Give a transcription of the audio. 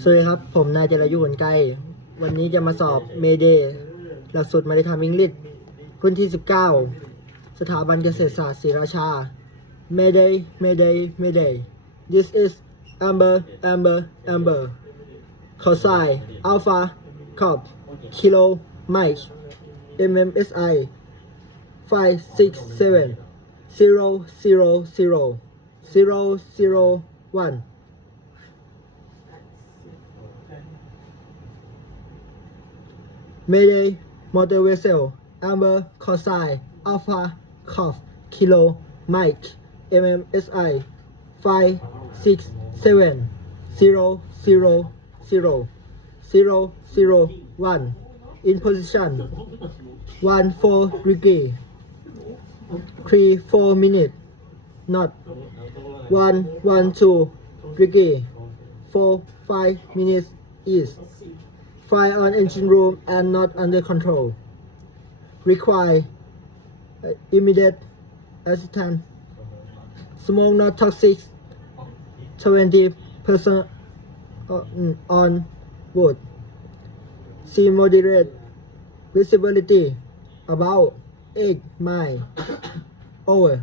สวัสดีครับผมนายจรยุ หนไกลวันนี้จะมาสอบเมเดหลักสูตรมาริไทม์อังกฤษรุ่นที่19สถาบันเกษตรศาสตร์ศรีราชา Mayday Mayday Mayday This is Amber Amber Amber Call sign Alpha Cop Kilo Mike MMSI 567 000 001 Mayday Motor Vessel Amber Call sign Alpha Cop Kilo Mike MMSI 567 000 in position 14 degree 3-4 minutes knot 112 degree 4-5 minutes east fire on engine room and not under control require immediate assistance smoke not toxic 20% on board sea moderate visibility about 8 miles over